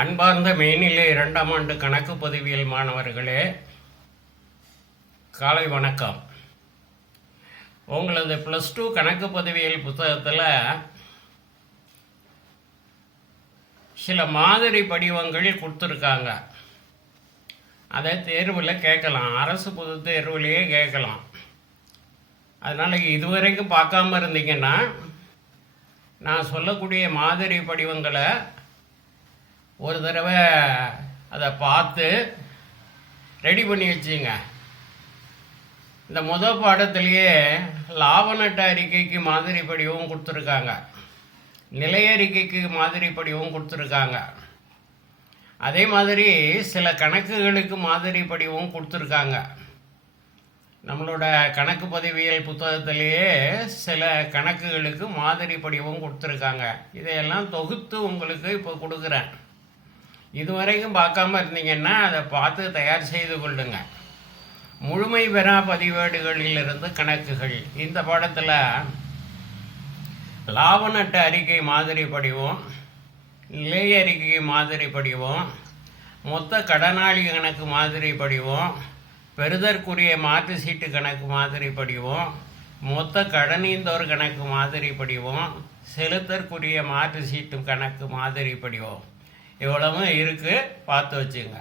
அன்பார்ந்த மேனிலே இரண்டாம் ஆண்டு கணக்கு பதிவியல் மாணவர்களே காலை வணக்கம். உங்களது ப்ளஸ் டூ கணக்கு பதிவியல் புத்தகத்தில் சில மாதிரி படிவங்கள் கொடுத்துருக்காங்க. அதை தேர்வில் கேட்கலாம். அரசு பொது தேர்வுலேயே கேட்கலாம். அதனால் இதுவரைக்கும் பார்க்காம இருந்தீங்கன்னா நான் சொல்லக்கூடிய மாதிரி படிவங்களை ஒரு தடவை அதை பார்த்து ரெடி பண்ணி வச்சுங்க. இந்த முத பாடத்திலேயே லாபநட்ட அறிக்கைக்கு மாதிரி படிவும் கொடுத்துருக்காங்க. நிலைய அறிக்கைக்கு மாதிரி படிவும் கொடுத்துருக்காங்க. அதே மாதிரி சில கணக்குகளுக்கு மாதிரி படிவும் கொடுத்துருக்காங்க. நம்மளோட கணக்கு பதிவியல் புத்தகத்திலேயே சில கணக்குகளுக்கு மாதிரி படிவும் கொடுத்துருக்காங்க. இதையெல்லாம் தொகுத்து உங்களுக்கு இப்போ கொடுக்குறேன். இதுவரைக்கும் பார்க்காம இருந்தீங்கன்னா அதை பார்த்து தயார் செய்து கொள்ளுங்க. முழுமை பெறா பதிவேடுகளிலிருந்து கணக்குகள். இந்த பாடத்தில் லாப நட்ட அறிக்கை மாதிரி படிவோம் நிலை அறிக்கை மாதிரி படிவோம் மொத்த கடனாளி கணக்கு மாதிரி படிவோம் பெறுதற்குரிய மாற்று சீட்டு கணக்கு மாதிரி படிவோம் மொத்த கடனீந்தோர் கணக்கு மாதிரி படிவோம் செலுத்தற்குரிய மாற்று சீட்டு கணக்கு மாதிரி படிவோம். இவ்வளவும் இருக்குது பார்த்து வச்சுங்க.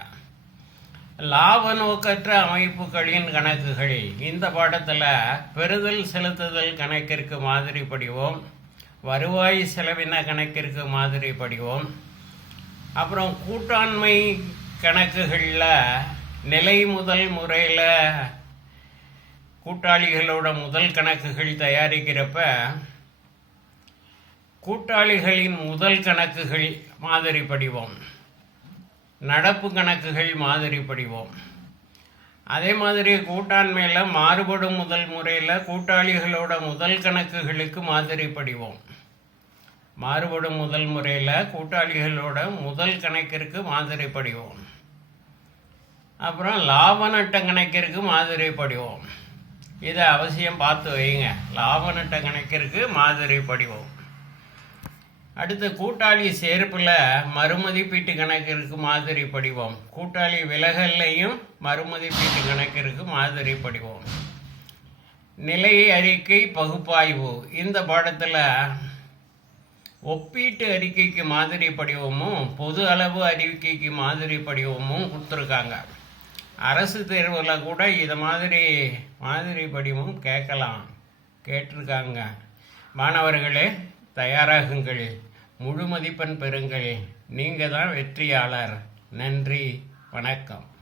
லாப நோக்கற்ற அமைப்புகளின் கணக்குகள். இந்த பாடத்தில் பெறுதல் செலுத்துதல் கணக்கிற்கு மாதிரி படிவோம். வருவாய் செலவின கணக்கிற்கு மாதிரி படிவோம். அப்புறம் கூட்டாண்மை கணக்குகளில் நிலை முதல் முறையில் கூட்டாளிகளோட முதல் கணக்குகள் தயாரிக்கிறப்ப கூட்டாளிகளின் முதல் கணக்குகள் மாதிரி படிவோம் நடப்பு கணக்குகள் மாதிரி படிவோம் அதே மாதிரி கூட்டாண்மையில் மாறுபடும் முதல் முறையில் கூட்டாளிகளோட முதல் கணக்குகளுக்கு மாதிரி படிவோம் மாறுபடும் முதல் முறையில் கூட்டாளிகளோட முதல் கணக்கிற்கு மாதிரி படிவோம் அப்புறம் லாப நட்ட கணக்கிற்கு மாதிரி படிவோம் இதை அவசியம் பார்த்து வைங்க. லாப நட்ட கணக்கிற்கு மாதிரி படிவோம் அடுத்து கூட்டாளி சேர்ப்பில் மறுமதிப்பீட்டு கணக்கிற்கு மாதிரி படிவோம். கூட்டாளி விலகல்லையும் மறுமதிப்பீட்டு கணக்கிற்கு மாதிரி படிவோம். நிலை அறிக்கை பகுப்பாய்வு. இந்த பாடத்தில் ஒப்பீட்டு அறிக்கைக்கு மாதிரி படிவமும் பொது அளவு அறிக்கைக்கு மாதிரி படிவமும் கொடுத்துருக்காங்க. அரசு தேர்வில் கூட இது மாதிரி மாதிரி படிவம் கேட்கலாம் கேட்டிருக்காங்க. மாணவர்களே தயாராகுங்கள். முழு மதிப்பெண் பெறுங்கள். நீங்கள் தான் வெற்றியாளர். நன்றி. வணக்கம்.